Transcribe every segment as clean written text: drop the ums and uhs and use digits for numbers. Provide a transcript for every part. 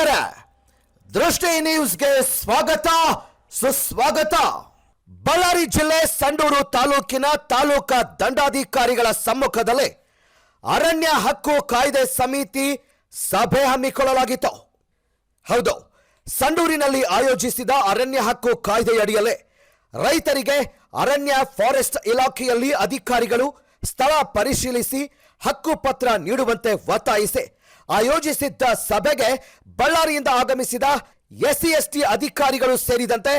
ವೀಕ್ಷಕರೇ, ದೃಷ್ಟಿ ನ್ಯೂಸ್ಗೆ ಸ್ವಾಗತ ಸುಸ್ವಾಗತ. ಬಳ್ಳಾರಿ ಜಿಲ್ಲೆ ಸಂಡೂರು ತಾಲೂಕಿನ ತಾಲೂಕಾ ದಂಡಾಧಿಕಾರಿಗಳ ಸಮ್ಮುಖದಲ್ಲಿ ಅರಣ್ಯ ಹಕ್ಕು ಕಾಯ್ದೆ ಸಮಿತಿ ಸಭೆ ಹಮ್ಮಿಕೊಳ್ಳಲಾಗಿತ್ತು. ಹೌದು, ಸಂಡೂರಿನಲ್ಲಿ ಆಯೋಜಿಸಿದ ಅರಣ್ಯ ಹಕ್ಕು ಕಾಯ್ದೆಯಡಿಯಲ್ಲೇ ರೈತರಿಗೆ ಅರಣ್ಯ ಫಾರೆಸ್ಟ್ ಇಲಾಖೆಯಲ್ಲಿ ಅಧಿಕಾರಿಗಳು ಸ್ಥಳ ಪರಿಶೀಲಿಸಿ ಹಕ್ಕು ಪತ್ರ ನೀಡುವಂತೆ ಒತ್ತಾಯಿಸಿ ಆಯೋಜಿಸಿದ್ದ ಸಭೆಗೆ ಬಳ್ಳಾರಿಯಿಂದ ಆಗಮಿಸಿದ ಎಸ್ಸಿ ಎಸ್ಟಿ ಅಧಿಕಾರಿಗಳು ಸೇರಿದಂತೆ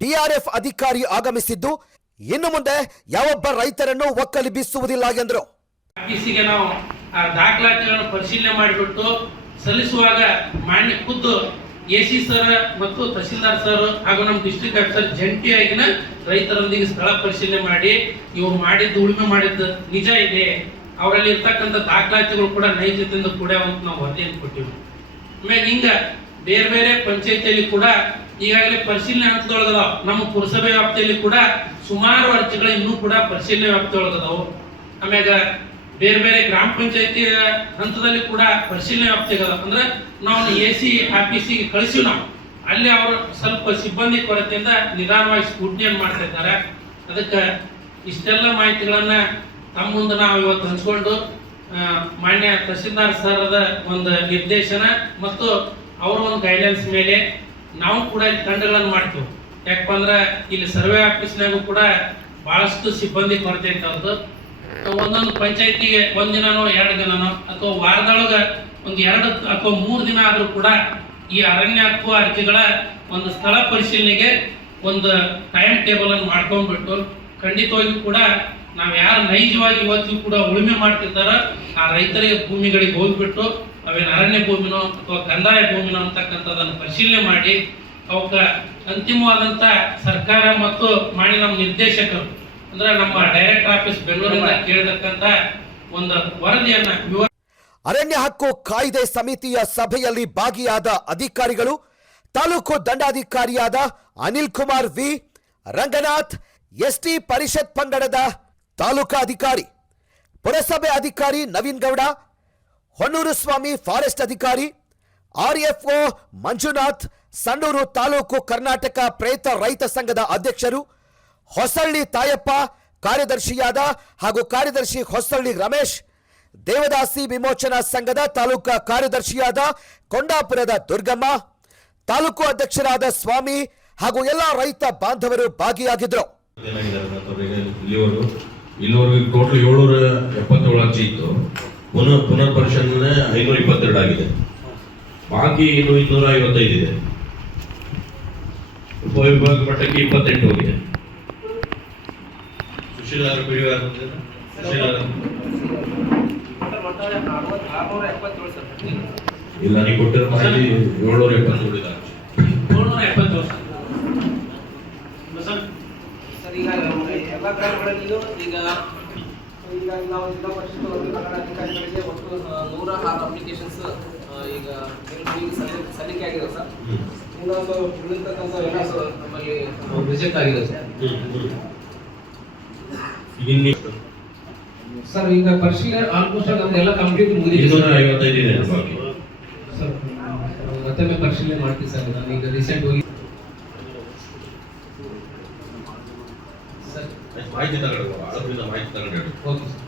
ಡಿಆರ್ಎಫ್ ಅಧಿಕಾರಿ ಆಗಮಿಸಿದ್ದು, ಇನ್ನು ಮುಂದೆ ಯಾವೊಬ್ಬ ರೈತರನ್ನು ಒಕ್ಕಲಿಬಿಸುವುದಿಲ್ಲ ಎಂದರು. ನಾವು ದಾಖಲಾತಿಗಳನ್ನು ಪರಿಶೀಲನೆ ಮಾಡಿಬಿಟ್ಟು ಸಲ್ಲಿಸುವಾಗ ಮಾನ್ಯ ಖುದ್ದು ಎಸಿ ಸರ್ ಮತ್ತು ತಹಸೀಲ್ದಾರ್ ಸರ್ ಹಾಗೂ ನಮ್ಮ ಡಿಸ್ಟ್ರಿಕ್ಟ್ ಆಫೀಸರ್ ಜಂಟಿಯಾಗಿನ ರೈತರೊಂದಿಗೆ ಸ್ಥಳ ಪರಿಶೀಲನೆ ಮಾಡಿ ಇವರು ಮಾಡಿದ್ದು ಉಳುಮೆ ಮಾಡಿದ್ದು ನಿಜ ಇದೆ, ಅವರಲ್ಲಿ ಇರ್ತಕ್ಕಂಥ ದಾಖಲಾತಿಗಳು ಕೂಡ ನೈಜತೆಯಿಂದ ಕೂಡ ಅಂತ ನಾವು ವರದಿಯನ್ನು ಕೊಟ್ಟಿವಿ. ಆಮೇಲೆ ಹಿಂಗ ಬೇರೆ ಬೇರೆ ಪಂಚಾಯತಿಯಲ್ಲಿ ಕೂಡ ಈಗಾಗಲೇ ಪರಿಶೀಲನೆ ಹಂತದೊಳಗದ. ನಮ್ಮ ಪುರಸಭೆ ವ್ಯಾಪ್ತಿಯಲ್ಲಿ ಕೂಡ ಸುಮಾರು ಅರ್ಜಿಗಳು ಇನ್ನೂ ಕೂಡ ಪರಿಶೀಲನೆ ವ್ಯಾಪ್ತಿಯೊಳಗದಾವು. ಆಮ್ಯಾಗ ಬೇರೆ ಬೇರೆ ಗ್ರಾಮ ಪಂಚಾಯತಿ ಹಂತದಲ್ಲಿ ಕೂಡ ಪರಿಶೀಲನೆ ವ್ಯಾಪ್ತಿಗದ. ಅಂದ್ರೆ ನಾವು ಎಸಿ ಆಫೀಸಿಗೆ ಕಳಿಸಿವಿ. ನಾವು ಅಲ್ಲಿ ಅವರು ಸ್ವಲ್ಪ ಸಿಬ್ಬಂದಿ ಕೊರತೆಯಿಂದ ನಿಧಾನವಾಗಿ ಸ್ಕೂಟನಿಯನ್ನು ಮಾಡ್ತಾ ಇದ್ದಾರೆ. ಅದಕ್ಕೆ ಇಷ್ಟೆಲ್ಲ ಮಾಹಿತಿಗಳನ್ನ ತಮ್ಮ ಮುಂದೆ ನಾವು ಇವತ್ತು ಹಂಚ್ಕೊಂಡು ಮಾನ್ಯ ತಹಸೀಲ್ದಾರ್ ಸರದ ಒಂದು ನಿರ್ದೇಶನ ಮತ್ತು ಅವರ ಒಂದು ಗೈಡ್ಲೈನ್ಸ್ ಮೇಲೆ ನಾವು ಕೂಡ ಇಲ್ಲಿ ತಂಡಗಳನ್ನು ಮಾಡ್ತೀವಿ. ಯಾಕಪ್ಪ ಅಂದ್ರೆ ಇಲ್ಲಿ ಸರ್ವೆ ಆಫೀಸ್ನಾಗೂ ಕೂಡ ಬಹಳಷ್ಟು ಸಿಬ್ಬಂದಿ ಕೊರತೆ ಇರ್ತದ್ದು. ಒಂದೊಂದು ಪಂಚಾಯತಿಗೆ ಒಂದಿನನೋ 2 ದಿನನೋ ಅಥವಾ ವಾರದೊಳಗೆ ಒಂದು 2 ಅಥವಾ 3 ದಿನ ಆದರೂ ಕೂಡ ಈ ಅರಣ್ಯ ಹಕ್ಕು ಅರ್ಜಿಗಳ ಒಂದು ಸ್ಥಳ ಪರಿಶೀಲನೆಗೆ ಒಂದು ಟೈಮ್ ಟೇಬಲ್ ಅನ್ನು ಮಾಡ್ಕೊಂಡ್ಬಿಟ್ಟು ಖಂಡಿತವಾಗಿ ಕೂಡ ನಾವು ಯಾರು ನೈಜವಾಗಿ ಇವತ್ತಿಗೂ ಕೂಡ ಉಳುಮೆ ಮಾಡ್ತಿದ್ದಾರ ಆ ರೈತರಿಗೆ ಭೂಮಿಗಳಿಗೆ ಹೋಗ್ಬಿಟ್ಟು ಅವೇನು ಅರಣ್ಯ ಭೂಮಿನೋ ಅಥವಾ ಕಂದಾಯ ಭೂಮಿನೋ ಅಂತಕ್ಕಂಥದ್ದನ್ನು ಪರಿಶೀಲನೆ ಮಾಡಿ ಅವಕ್ಕೆ ಅಂತಿಮವಾದಂಥ ಸರ್ಕಾರ ಮತ್ತು ಮಾಡಿ ನಮ್ಮ ನಿರ್ದೇಶಕರು ಅಂದ್ರೆ ನಮ್ಮ ಡೈರೆಕ್ಟರ್ ಆಫೀಸ್ ಬೆಂಗಳೂರಿಂದ ಕೇಳಿದಕ್ಕಂತ ಒಂದು ವರದಿಯನ್ನ ಅರಣ್ಯ ಹಕ್ಕು ಕಾಯ್ದೆ ಸಮಿತಿಯ ಸಭೆಯಲ್ಲಿ ಭಾಗಿಯಾದ ಅಧಿಕಾರಿಗಳು ತಾಲೂಕು ದಂಡಾಧಿಕಾರಿಯಾದ ಅನಿಲ್ ಕುಮಾರ್ ವಿ, ರಂಗನಾಥ್, ಎಸ್ಟಿ ಪರಿಷತ್ ಪಂಗಡದ ತಾಲೂಕಾ ಅಧಿಕಾರಿ, ಪುರಸಭೆ ಅಧಿಕಾರಿ ನವೀನ್ ಗೌಡ, ಹೊನ್ನೂರು ಸ್ವಾಮಿ ಫಾರೆಸ್ಟ್ ಅಧಿಕಾರಿ, ಆರ್ಎಫ್ಒ ಮಂಜುನಾಥ್, ಸಂಡೂರು ತಾಲೂಕು ಕರ್ನಾಟಕ ಪ್ರೇತ ರೈತ ಸಂಘದ ಅಧ್ಯಕ್ಷರು, ಹೊಸಳ್ಳಿ ತಾಯಪ್ಪ ಕಾರ್ಯದರ್ಶಿಯಾದ ಹಾಗೂ ಕಾರ್ಯದರ್ಶಿ ಹೊಸಳ್ಳಿ ರಮೇಶ್, ದೇವದಾಸಿ ವಿಮೋಚನಾ ಸಂಘದ ತಾಲೂಕಾ ಕಾರ್ಯದರ್ಶಿಯಾದ ಕೊಂಡಾಪುರದ ದುರ್ಗಮ್ಮ, ತಾಲೂಕು ಅಧ್ಯಕ್ಷರಾದ ಸ್ವಾಮಿ ಹಾಗೂ ಎಲ್ಲ ರೈತ ಬಾಂಧವರು ಭಾಗಿಯಾಗಿದ್ದರು. ಇಲ್ಲಿವರೆಗೂ ಟೋಟಲ್ 777 ಅರ್ಜಿ ಇತ್ತು. ಪುನರ್ ಪರಿಶೀಲನೆ 522 ಆಗಿದೆ. ಬಾಕಿ ಇನ್ನು 255 ಇದೆ. ಉಪವಿಭಾಗ ಮಟ್ಟಕ್ಕೆ 28 ಹೋಗಿದೆ. ಸುಶೀಲಾರ ಬಿಡಿಗಾರ ಇಲ್ಲ, ನೀವು ಕೊಟ್ಟಿರೋ ಮಾಹಿತಿ 777 ಇದೆ. ಈಗ ಎಲ್ಲ ಗ್ರಾಮಗಳಲ್ಲಿಯೂ ಈಗ ನಾವು ಜಿಲ್ಲಾ ಪರಿಷತ್ ಅಧಿಕಾರಿಗಳಿಗೆ ಒಟ್ಟು 106 ಅಪ್ಲಿಕೇಶನ್ಸ್ ಈಗ ಸಲ್ಲಿಕೆ ಆಗಿದೆ ಸರ್. ಇನ್ನೊಂದು ಉಳಿತಕ್ಕಂಥ ಎಲ್ಲ ನಮ್ಮಲ್ಲಿ ರಿಜೆಕ್ಟ್ ಆಗಿದೆ ಸರ್. ಈಗ ಪರಿಶೀಲನೆ ಆಲ್ಮೋಸ್ಟ್ ನಮ್ದೆಲ್ಲ ಕಂಪ್ಲೀಟ್ ಮುಗಿದಿದೆ ಸರ್. ಮತ್ತೊಮ್ಮೆ ಪರಿಶೀಲನೆ ಮಾಡ್ತೀವಿ ಸರ್. ನಾನು ಈಗ ರೀಸೆಂಟ್ ಹೋಗಿ ಮಾಹಿತಿ ತಗೊಂಡು ಮಾಹಿತಿ ತಗೊಂಡು ಓಕೆ ಸರ್.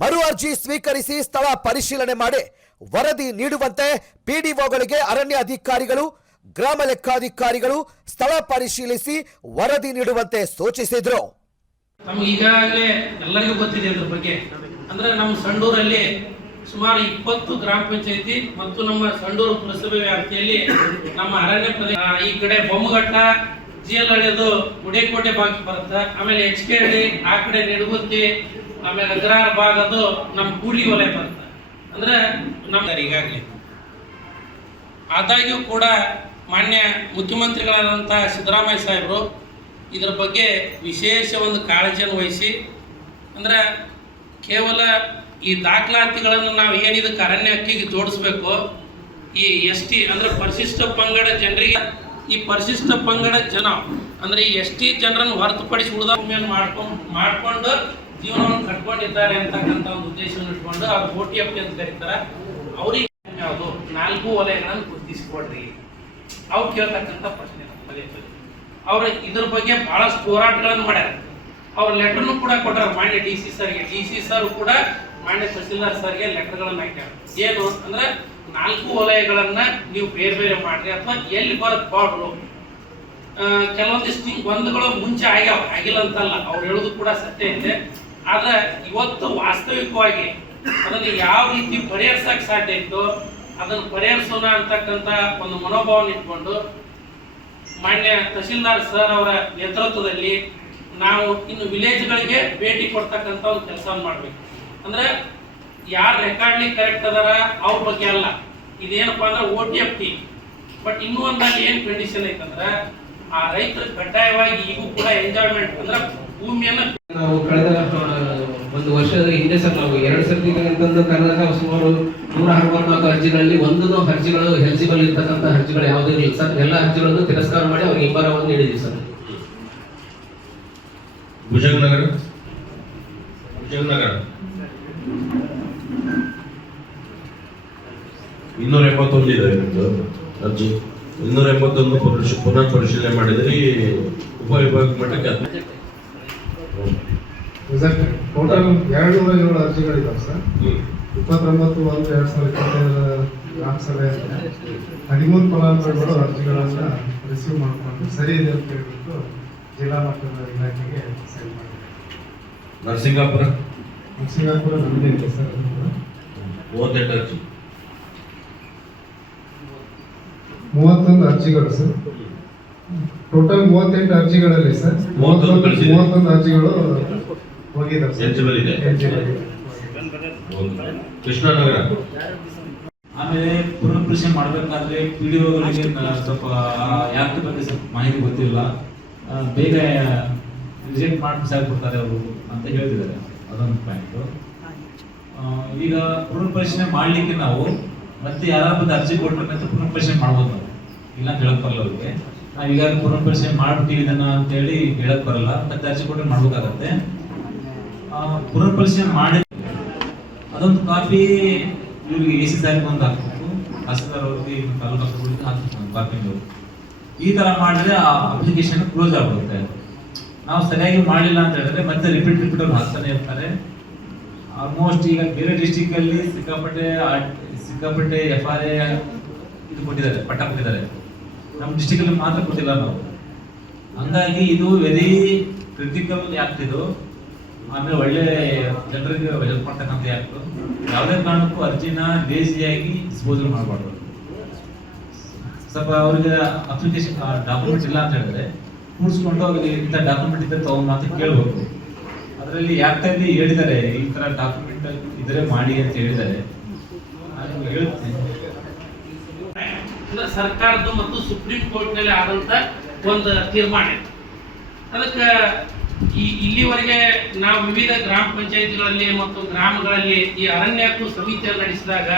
ಮರು ಅರ್ಜಿ ಸ್ವೀಕರಿಸಿ ಸ್ಥಳ ಪರಿಶೀಲನೆ ಮಾಡಿ ವರದಿ ನೀಡುವಂತೆ ಪಿಡಿಒಗಳಿಗೆ ಅರಣ್ಯ ಅಧಿಕಾರಿಗಳು, ಗ್ರಾಮ ಲೆಕ್ಕಾಧಿಕಾರಿಗಳು ಸ್ಥಳ ಪರಿಶೀಲಿಸಿ ವರದಿ ನೀಡುವಂತೆ ಸೂಚಿಸಿದ್ರು. ನಮ್ಗೆ ಈಗಾಗಲೇ ಎಲ್ಲರಿಗೂ ಗೊತ್ತಿದೆ ಅದ್ರ ಬಗ್ಗೆ. ಅಂದ್ರೆ ನಮ್ಮ ಸಂಡೂರಲ್ಲಿ ಸುಮಾರು 20 ಗ್ರಾಮ ಪಂಚಾಯತಿ ಮತ್ತು ನಮ್ಮ ಸಂಡೂರು ಪುರಸಭೆ ವ್ಯಾಪ್ತಿಯಲ್ಲಿ ನಮ್ಮ ಅರಣ್ಯ ಪ್ರದೇಶ, ಈ ಕಡೆ ಬೊಮ್ಮಘಟ್ಟ, ಜಿಯಲಹಳ್ಳಿದು ಗುಡೇಕೋಟೆ ಭಾಗ ಬರುತ್ತೆ, ಆಮೇಲೆ HKಹಳ್ಳಿ, ಆ ಕಡೆ ನಿಡಗುತ್ತಿ, ಆಮೇಲೆ ಅಗ್ರಹಾರ ಭಾಗ ಅದು ನಮ್ಮ ಕೂಡ್ಲಿ ವಲಯ ಬರುತ್ತೆ. ಅಂದ್ರೆ ನಮ್ಮ ಈಗಾಗಲೇ ಆದಾಗ್ಯೂ ಕೂಡ ಮಾನ್ಯ ಮುಖ್ಯಮಂತ್ರಿಗಳಾದಂಥ ಸಿದ್ದರಾಮಯ್ಯ ಸಾಹೇಬರು ಇದರ ಬಗ್ಗೆ ವಿಶೇಷ ಒಂದು ಕಾಳಜಿಯನ್ನು ವಹಿಸಿ, ಅಂದ್ರೆ ಕೇವಲ ಈ ದಾಖಲಾತಿಗಳನ್ನು ನಾವು ಏನಿದಕ್ಕೆ ಅರಣ್ಯ ಹಕ್ಕಿಗೆ ಜೋಡಿಸ್ಬೇಕು, ಈ ST ಅಂದ್ರೆ ಪರಿಶಿಷ್ಟ ಪಂಗಡ ಜನರಿಗೆ, ಈ ಪರಿಶಿಷ್ಟ ಪಂಗಡ ಜನ ಅಂದ್ರೆ ಈ ST ಜನರನ್ನು ಹೊರತುಪಡಿಸಿ ಉಳಿದ ಮಾಡ್ಕೊಂಡು ಜೀವನವನ್ನು ಕಟ್ಕೊಂಡಿದ್ದಾರೆ ಅಂತಕ್ಕಂಥ ಒಂದು ಉದ್ದೇಶವನ್ನು ಇಟ್ಕೊಂಡು ಅವ್ರು OTFT ಅಂತ ಕರೀತಾರೆ. ಅವ್ರಿಗೆ ಯಾವುದು 4 ವಲಯಗಳನ್ನು ಗುರುತಿಸಿಕೊಡ್ರಿ ಅವ್ರು ಕೇಳ್ತಕ್ಕಂಥ ಪ್ರಶ್ನೆ. ಅವ್ರು ಇದ್ರ ಬಗ್ಗೆ ಬಹಳಷ್ಟು ಹೋರಾಟಗಳನ್ನು ಮಾಡ್ಯಾರ. ಅವ್ರ ಲೆಟರ್ನು ಕೂಡ ಕೊಟ್ಟಾರ ಮಾನ್ಯ DC ಸರ್ಗೆ. DC ಸರ್ ಕೂಡ ಮಾನ್ಯ ತಹಸೀಲ್ದಾರ್ ಸರ್ಗೆ ಲೆಟರ್ಗಳನ್ನು ಹಾಕ್ಯಾರ. ಏನು ಅಂದ್ರೆ 4 ವಲಯಗಳನ್ನ ನೀವು ಬೇರೆ ಬೇರೆ ಮಾಡ್ರಿ, ಅಥವಾ ಎಲ್ಲಿ ಬರುತ್ತೆ ಬಾರ್ಡ್ರು. ಕೆಲವೊಂದಿಷ್ಟು ಗೊಂದಗಳು ಮುಂಚೆ ಆಗಿಲ್ಲ ಅಂತಲ್ಲ, ಅವ್ರು ಹೇಳೋದು ಕೂಡ ಸತ್ಯ ಇದೆ. ಆದ್ರೆ ಇವತ್ತು ವಾಸ್ತವಿಕವಾಗಿ ಅದನ್ನು ಯಾವ ರೀತಿ ಪರಿಹರಿಸಕ್ಕೆ ಸಾಧ್ಯ ಇತ್ತು ಅದನ್ನು ಪರಿಹರಿಸೋಣ ಅಂತಕ್ಕಂಥ ಒಂದು ಮನೋಭಾವನ ಇಟ್ಕೊಂಡು ಮಾನ್ಯ ತಹಸೀಲ್ದಾರ್ ಸರ್ ಅವರ ನೇತೃತ್ವದಲ್ಲಿ ನಾವು ಇನ್ನು ವಿಲೇಜ್ಗಳಿಗೆ ಭೇಟಿ ಕೊಡ್ತಕ್ಕಂಥ ಒಂದು ಕೆಲಸವನ್ನು ಮಾಡ್ಬೇಕು. ಅಂದ್ರೆ ಯಾರು ರೆಕಾರ್ಡ್ಲಿ ಕರೆಕ್ಟ್ ಅದಾರ ಅವ್ರ ಬಗ್ಗೆ ಅಲ್ಲ, ಇದೇನಪ್ಪಾ ಅಂದ್ರೆ OTFT. ಬಟ್ ಇನ್ನೂ ಒಂದಲ್ಲಿ ಏನ್ ಕಂಡೀಷನ್ ಐತಂದ್ರೆ ಆ ರೈತರ ಕಡ್ಡಾಯವಾಗಿ ಈಗೂ ಕೂಡ ಎಂಜಾಯ್ಮೆಂಟ್ ಅಂದ್ರೆ ಭೂಮಿಯನ್ನ ನಾವು ಕಳೆದ ಒಂದು ವರ್ಷದ ಹಿಂದೆ ಸರ್ ನಾವು 2 ಸರ್ತಿ ಅಂತಂದು ಕರೆದಾಗ ಸುಮಾರು 164 ಅರ್ಜಿಗಳಲ್ಲಿ ಒಂದೂ ಅರ್ಜಿಗಳು ಎಲಿಜಿಬಲ್ ಇರ್ತಕ್ಕಂಥ ಅರ್ಜಿಗಳು ಯಾವುದೇ ಇಲ್ಲ ಸರ್. ಎಲ್ಲ ಅರ್ಜಿಗಳನ್ನು ತಿರಸ್ಕಾರ ಮಾಡಿ ಅವ್ರಿಗೆ ಹಿಂಬರವನ್ನು ನೀಡಿದ್ವಿ ಸರ್. ಭುಜನಗರ 281 ಇದೆ ಅರ್ಜಿ. 281 ಪುನಃ ಪರಿಶೀಲನೆ ಮಾಡಿದರೆ ಉಪವಿಭಾಗ ಮಟ್ಟಕ್ಕೆ ಟೋಟಲ್ 207 ಅರ್ಜಿಗಳಿದಾವೆ ಸರ್. 29/1/2025 ಗ್ರಾಮ ಸಭೆ 13 ಫಲಾನುಭವಿಗಳು ಅರ್ಜಿಗಳನ್ನು ರಿಸೀವ್ ಮಾಡಿಕೊಂಡು ಸರಿ ಇದೆ ಅಂತ ಹೇಳ್ಬಿಟ್ಟು ಜಿಲ್ಲಾ ಮಟ್ಟದ ಇಲಾಖೆಗೆ ಸೈನ್ ಮಾಡಿದ್ದಾರೆ. ನರಸಿಂಗಾಪುರ ನಮ್ಮದೇ ಇದೆ ಸರ್. 38 ಅರ್ಜಿ, 31 ಅರ್ಜಿಗಳು ಸರ್. ಟೋಟಲ್ 38 ಅರ್ಜಿಗಳಲ್ಲಿ ಸರ್ 31 ಅರ್ಜಿಗಳು ಹೋಗಿದ್ದಾವೆ ಸರ್. ಎಲಿಜಿಬಲ್ ಇದೆ. ಕೃಷ್ಣನಗರ ಆಮೇಲೆ ಪುನಃ ಪರಿಶೀಲನೆ ಮಾಡಬೇಕಾದ್ರೆ PDOಗಳಿಗೆ ಸ್ವಲ್ಪ ಯಾಕೆ ಬಗ್ಗೆ ಸ್ವಲ್ಪ ಮಾಹಿತಿ ಗೊತ್ತಿಲ್ಲ, ಬೇಗ ರಿಜೆಕ್ಟ್ ಮಾಡಿ ಸಾಕ್ಬಿಡ್ತಾರೆ ಅವರು ಅಂತ ಹೇಳ್ತಿದ್ದಾರೆ. ಅದೊಂದು ಪಾಯಿಂಟ್. ಈಗ ಪುನಃ ಪರಿಶೀಲನೆ ಮಾಡಲಿಕ್ಕೆ ನಾವು ಮತ್ತೆ ಯಾರಾದ್ರೂ ಅರ್ಜಿ ಕೊಟ್ಟರೆ ಪುನಃ ಪರಿಶೀಲನೆ ಮಾಡ್ಬೋದು ನಾವು, ಇಲ್ಲ ಅಂತ ಹೇಳಕ್ ಬರಲ್ಲ ಅವ್ರಿಗೆ. ನಾವು ಈಗಾಗಲೇ ಪುನಃ ಪರಿಶೀಲನೆ ಮಾಡ್ಬಿಟ್ಟಿವಿ ಇದನ್ನ ಅಂತ ಹೇಳಿ ಹೇಳಕ್ ಬರಲ್ಲ, ಮತ್ತೆ ಅರ್ಜಿ ಕೊಟ್ಟರೆ ಮಾಡ್ಬೇಕಾಗತ್ತೆ. ಪುನಃ ಪರಿಶೀಲನೆ ಮಾಡಿ ಅದೊಂದು ಕಾಪಿ ಇವ್ರಿಗೆ AC ಸಾಹೇಬ್ಗೆ ಒಂದು ಹಾಕ್ಬೇಕು, ತಹಸೀಲ್ದಾರ್ ಅವ್ರಿಗೆ ತಾಲೂಕು ಹಾಕ್ಬೇಕು ಒಂದು ಕಾಪಿ. ಈ ತರ ಮಾಡಿದ್ರೆ ಆ ಅಪ್ಲಿಕೇಶನ್ ಕ್ಲೋಸ್ ಆಗ್ಬಿಡುತ್ತೆ. ನಾವು ಸರಿಯಾಗಿ ಮಾಡಿಲ್ಲ ಅಂತ ಹೇಳಿದ್ರೆ ಮತ್ತೆ ರಿಪೀಟ್ ಅವ್ರು ಹಾಕ್ತಾನೆ ಇರ್ತಾರೆ. ಆಲ್ಮೋಸ್ಟ್ ಈಗ ಬೇರೆ ಡಿಸ್ಟಿಕ್ ಅಲ್ಲಿ ಸಿಕ್ಕಾಪಟ್ಟೆ FRA ಇದು ಕೊಟ್ಟಿದ್ದಾರೆ, ಪಟ್ಟ ಕೊಟ್ಟಿದ್ದಾರೆ. ನಮ್ಮ ಡಿಸ್ಟಿಕ್ ಅಲ್ಲಿ ಮಾತ್ರ ಕೊಟ್ಟಿಲ್ಲ ನಾವು. ಹಂಗಾಗಿ ಇದು ವೆರಿ ಕ್ರಿಟಿಕಲ್ ಆಕ್ಟ್ ಇದು. ಆಮೇಲೆ ಒಳ್ಳೆ ಜನರಿಗೆ ಹೆಲ್ಪ್ ಮಾಡ್ತಕ್ಕಂಥ ಆಕ್ಟ್. ಯಾವುದೇ ಕಾರಣಕ್ಕೂ ಅರ್ಜಿನ ಲೇಜಿಯಾಗಿ ಡಿಸ್ಪೋಸಲ್ ಮಾಡಬಾರ್ದು. ಸ್ವಲ್ಪ ಅವ್ರಿಗೆ ಅಪ್ಲಿಕೇಶನ್ ಡಾಕ್ಯುಮೆಂಟ್ ಇಲ್ಲ ಅಂತ ಹೇಳಿದ್ರೆ ಕೂಡಿಸ್ಕೊಂಡು ಅವ್ರಿಗೆ ಇಂಥ ಡಾಕ್ಯುಮೆಂಟ್ ಇದ್ದರೆ ತಗೊಂಡು ಅಂತ ಕೇಳ್ಬೇಕು. ಅದರಲ್ಲಿ ಯಾಕಂದ್ರೆ ಹೇಳಿದ್ದಾರೆ ಈ ತರ ಡಾಕ್ಯುಮೆಂಟ್ ಇದ್ರೆ ಮಾಡಿ ಅಂತ ಹೇಳಿದ್ದಾರೆ. ನಾನು ಹೇಳ್ತೇನೆ ಸರ್ಕಾರದ ಮತ್ತು ಸುಪ್ರೀಂ ಕೋರ್ಟ್ ನಲ್ಲಿ ಆದಂತ ಒಂದು ತೀರ್ಮಾನ. ಅದಕ್ಕೆ ಇಲ್ಲಿವರೆಗೆ ನಾವು ವಿವಿಧ ಗ್ರಾಮ ಪಂಚಾಯತಿಗಳಲ್ಲಿ ಮತ್ತು ಗ್ರಾಮಗಳಲ್ಲಿ ಈ ಅರಣ್ಯ ಹಕ್ಕು ಸಮಿತಿಯನ್ನು ನಡೆಸಿದಾಗ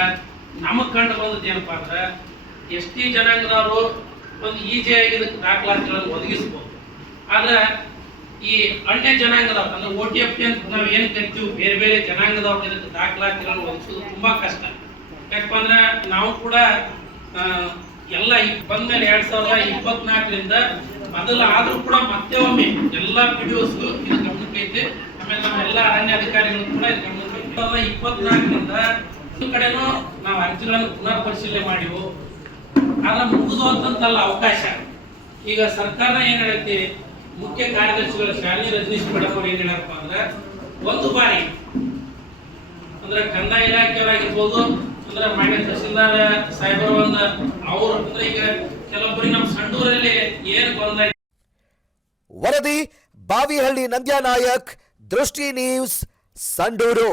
ನಮಗೆ ಕಂಡು ಬಂದದ್ದು ಏನಪ್ಪಾ ಅಂದ್ರೆ ST ಜನಾಂಗದವರು ಒಂದು ಈಜಿಯಾಗಿ ಇದಕ್ಕೆ ದಾಖಲಾತಿಗಳನ್ನು ಒದಗಿಸಬಹುದು. ಆದ್ರೆ ಈ ಅನ್ಯ ಜನಾಂಗದವ್ರು ಅಂದ್ರೆ OTFT ಅಂತ ನಾವು ಏನು ಕರಿತೀವಿ, ಬೇರೆ ಬೇರೆ ಜನಾಂಗದವ್ರು ಇದಕ್ಕೆ ದಾಖಲಾತಿಗಳನ್ನು ಒದಗಿಸೋದು ತುಂಬಾ ಕಷ್ಟ. ಯಾಕಪ್ಪ ಅಂದ್ರೆ ನಾವು ಕೂಡ ಎಲ್ಲ ಬಂದ್ಮೇಲೆ 2024ರಿಂದ ಮೊದಲ ಆದ್ರೂ ಕೂಡ ಮತ್ತೆ ಒಮ್ಮೆ ಎಲ್ಲ PDOಸ್ಗೂ ಇದು ಗಮನಕ್ಕೆ ಐತೆ. ಆಮೇಲೆ ನಮ್ಮ ಎಲ್ಲ ಅರಣ್ಯ ಅಧಿಕಾರಿಗಳು ಕೂಡ ಇದು ಗಮನಕ್ಕೆ 2024 ಈ ಕಡೆನೂ ನಾವು ಅರ್ಜಿಗಳನ್ನು ಪುನರ್ ಪರಿಶೀಲನೆ ಮಾಡಿವು. ಆದ್ರೆ ಮುಗಿದು ಅಂತಲ್ಲ ಅವಕಾಶ. ಈಗ ಸರ್ಕಾರ ಏನ್ ಹೇಳೈತಿ, ಮುಖ್ಯ ಕಾರ್ಯದರ್ಶಿಗಳು ಶಾಲಿನಿ ರಜನೀಶ್ ಮೇಡಮ್ ಅವ್ರು ಏನ್ ಹೇಳಪ್ಪ ಅಂದ್ರೆ, ಒಂದು ಬಾರಿ ಅಂದ್ರೆ ಕಂದಾಯ ಇಲಾಖೆಯವರಾಗಿರ್ಬೋದು, ಅಂದ್ರೆ ಮಾನ್ಯ ತಹಸೀಲ್ದಾರ್ ಸಾಹೇಬರ ಅವ್ರು ಅಂದ್ರೆ ಈಗ ಕೆಲವೊಬ್ಬರಿಗೆ ನಮ್ಮ ಸಂಡೂರಲ್ಲಿ ಏನ್ ಗೊಂದಲ. ವರದಿ ಬಾವಿಹಳ್ಳಿ ನಂದ್ಯಾ ನಾಯಕ್, ದೃಷ್ಟಿ ನ್ಯೂಸ್, ಸಂಡೂರು.